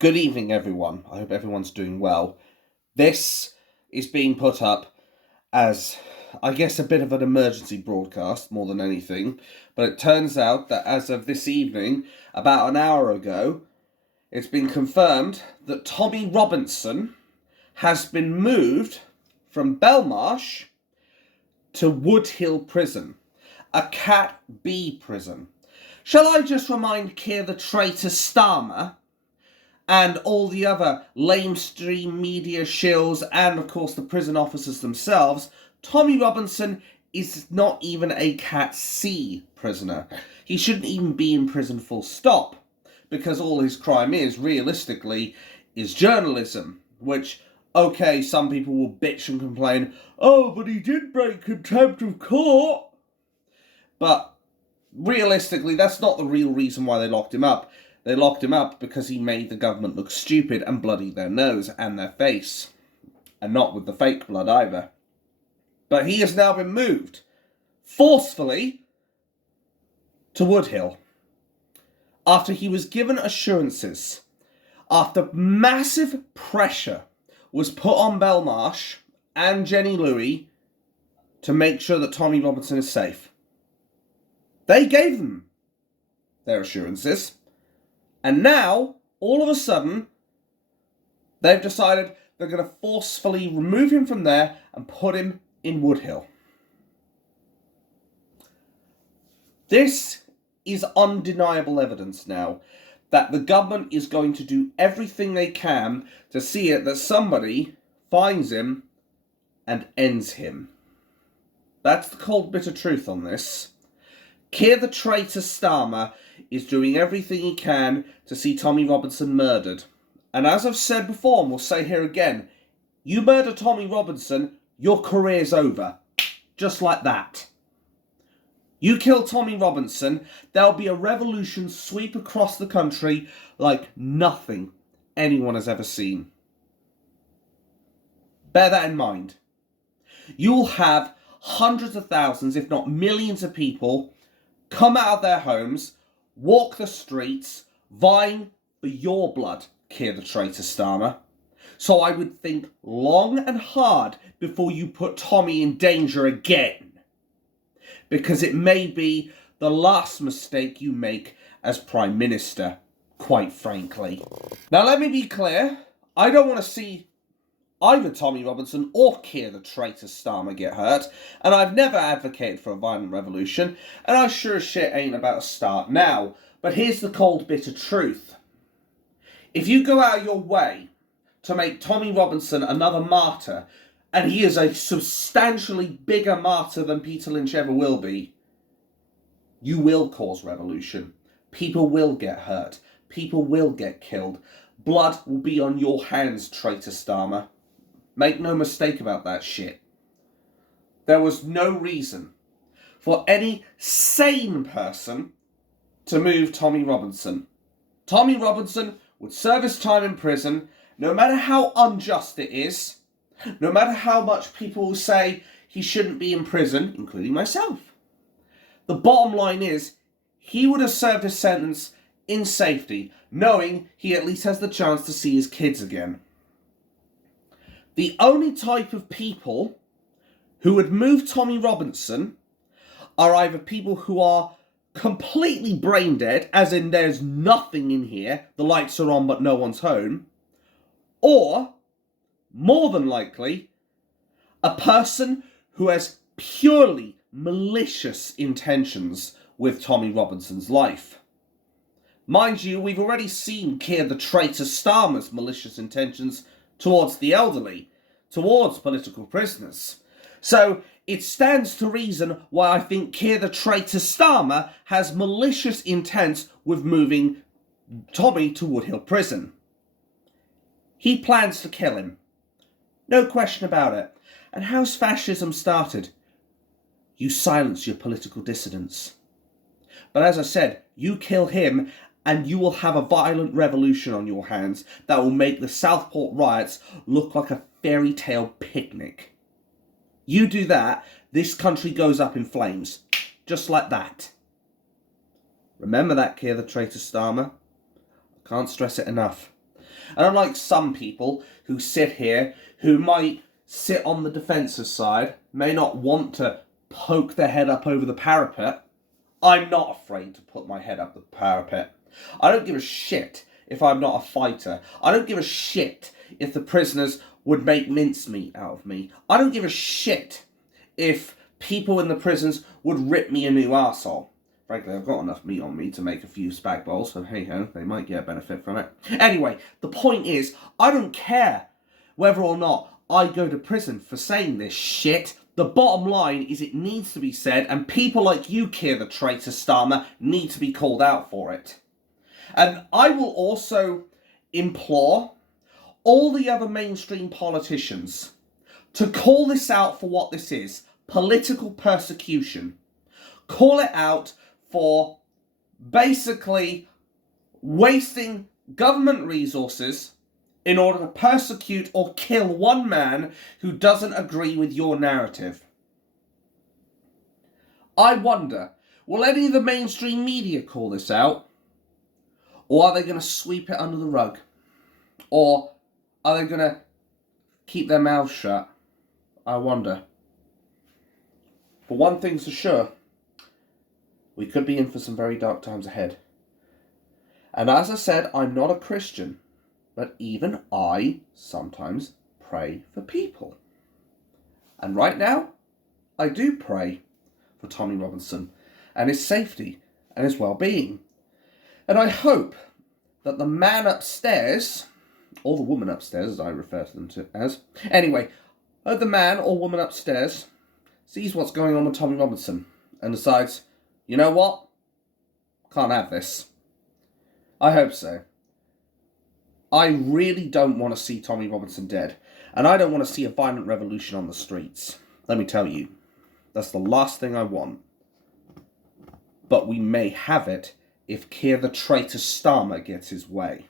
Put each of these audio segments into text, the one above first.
Good evening, everyone. I hope everyone's doing well. This is being put up as, I guess, a bit of an emergency broadcast more than anything. But it turns out that as of this evening, about an hour ago, it's been confirmed that Tommy Robinson has been moved from Belmarsh to Woodhill Prison, a Cat B prison. Shall I just remind Keir the traitor Starmer and all the other lamestream media shills and, of course, the prison officers themselves, Tommy Robinson is not even a Cat C prisoner. He shouldn't even be in prison full stop, because all his crime is, realistically, is journalism, which, okay, some people will bitch and complain, oh, but he did break contempt of court. But realistically, that's not the real reason why they locked him up. They locked him up because he made the government look stupid and bloodied their nose and their face. And not with the fake blood either. But he has now been moved, forcefully, to Woodhill. After he was given assurances, after massive pressure was put on Belmarsh and Jenny Louis to make sure that Tommy Robinson is safe. They gave them their assurances. And now, all of a sudden, they've decided they're going to forcefully remove him from there and put him in Woodhill. This is undeniable evidence now that the government is going to do everything they can to see it that somebody finds him and ends him. That's the cold, bitter truth on this. Keir the traitor Starmer is doing everything he can to see Tommy Robinson murdered. And as I've said before, and we'll say here again, you murder Tommy Robinson, your career's over. Just like that. You kill Tommy Robinson, there'll be a revolution sweep across the country like nothing anyone has ever seen. Bear that in mind. You'll have hundreds of thousands, if not millions of people come out of their homes, walk the streets, vying for your blood, Keir the traitor Starmer. So I would think long and hard before you put Tommy in danger again. Because it may be the last mistake you make as Prime Minister, quite frankly. Now let me be clear, I don't want to see either Tommy Robinson or Keir the traitor Starmer get hurt, and I've never advocated for a violent revolution, and I sure as shit ain't about to start now. But here's the cold, bitter truth. If you go out of your way to make Tommy Robinson another martyr, and he is a substantially bigger martyr than Peter Lynch ever will be, you will cause revolution. People will get hurt. People will get killed. Blood will be on your hands, traitor Starmer. Make no mistake about that shit. There was no reason for any sane person to move Tommy Robinson. Tommy Robinson would serve his time in prison, no matter how unjust it is, no matter how much people will say he shouldn't be in prison, including myself. The bottom line is, he would have served his sentence in safety, knowing he at least has the chance to see his kids again. The only type of people who would move Tommy Robinson are either people who are completely brain dead, as in there's nothing in here, the lights are on but no one's home, or, more than likely, a person who has purely malicious intentions with Tommy Robinson's life. Mind you, we've already seen Keir the traitor Starmer's malicious intentions towards the elderly, towards political prisoners. So it stands to reason why I think Keir the traitor Starmer has malicious intent with moving Tommy to Woodhill Prison. He plans to kill him. No question about it. And how's fascism started? You silence your political dissidents. But as I said, you kill him and you will have a violent revolution on your hands that will make the Southport riots look like a fairy tale picnic. You do that, this country goes up in flames. Just like that. Remember that, Keir the traitor Starmer. I can't stress it enough. And unlike some people who sit here, who might sit on the defensive side, may not want to poke their head up over the parapet, I'm not afraid to put my head up the parapet. I don't give a shit if I'm not a fighter. I don't give a shit if the prisoners would make mincemeat out of me. I don't give a shit if people in the prisons would rip me a new arsehole. Frankly, I've got enough meat on me to make a few spag bowls, so hey ho, they might get a benefit from it. Anyway, the point is, I don't care whether or not I go to prison for saying this shit. The bottom line is it needs to be said, and people like you, Keir the Traitor Starmer, need to be called out for it. And I will also implore all the other mainstream politicians to call this out for what this is: political persecution. Call it out for basically wasting government resources in order to persecute or kill one man who doesn't agree with your narrative. I wonder, will any of the mainstream media call this out? Or are they going to sweep it under the rug? Or are they going to keep their mouths shut? I wonder. For one thing's for sure, we could be in for some very dark times ahead. And as I said, I'm not a Christian, but even I sometimes pray for people. And right now, I do pray for Tommy Robinson and his safety and his well-being. And I hope that the man upstairs, or the woman upstairs as I refer to them as, anyway, I hope the man or woman upstairs sees what's going on with Tommy Robinson and decides, you know what? Can't have this. I hope so. I really don't want to see Tommy Robinson dead. And I don't want to see a violent revolution on the streets. Let me tell you. That's the last thing I want. But we may have it if Keir the Traitor Starmer gets his way.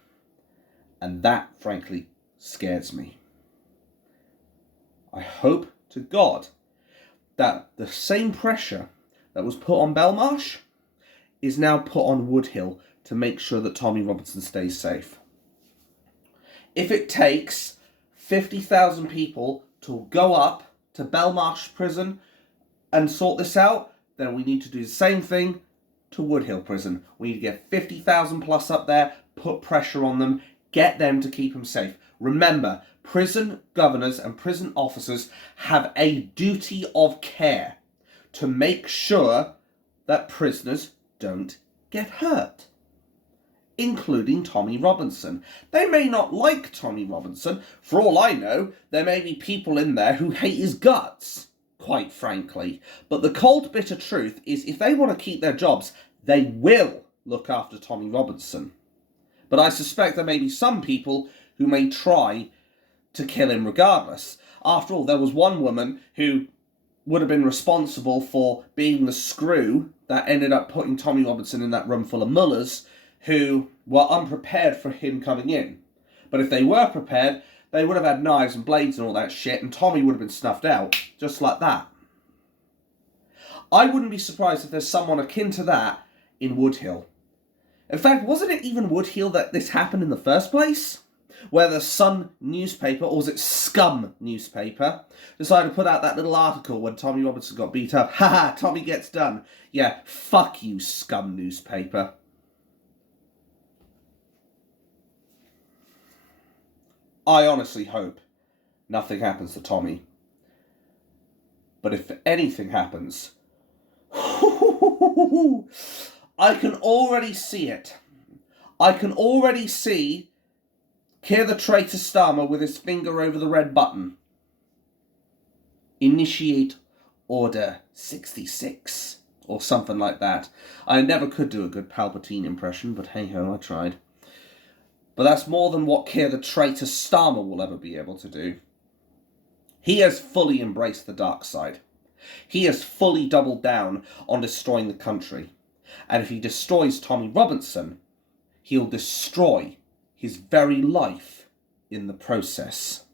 And that, frankly, scares me. I hope to God that the same pressure that was put on Belmarsh is now put on Woodhill to make sure that Tommy Robinson stays safe. If it takes 50,000 people to go up to Belmarsh prison and sort this out, then we need to do the same thing to Woodhill prison. We need to get 50,000 plus up there, put pressure on them, get them to keep them safe. Remember, prison governors and prison officers have a duty of care to make sure that prisoners don't get hurt, including Tommy Robinson. They may not like Tommy Robinson. For all I know, there may be people in there who hate his guts, quite frankly. But the cold, bitter truth is if they want to keep their jobs, they will look after Tommy Robinson. But I suspect there may be some people who may try to kill him regardless. After all, there was one woman who would have been responsible for being the screw that ended up putting Tommy Robinson in that room full of mullahs who were unprepared for him coming in. But if they were prepared, they would have had knives and blades and all that shit, and Tommy would have been snuffed out, just like that. I wouldn't be surprised if there's someone akin to that in Woodhill. In fact, wasn't it even Woodhill that this happened in the first place? Where the Sun newspaper, or was it Scum newspaper, decided to put out that little article when Tommy Robinson got beat up. Haha, Tommy gets done. Yeah, fuck you, Scum newspaper. I honestly hope nothing happens to Tommy. But if anything happens, I can already see it. I can already see Keir the Traitor Starmer with his finger over the red button. Initiate Order 66. Or something like that. I never could do a good Palpatine impression, but hey ho, I tried. But that's more than what Keir the Traitor Starmer will ever be able to do. He has fully embraced the dark side. He has fully doubled down on destroying the country. And if he destroys Tommy Robinson, he'll destroy his very life in the process.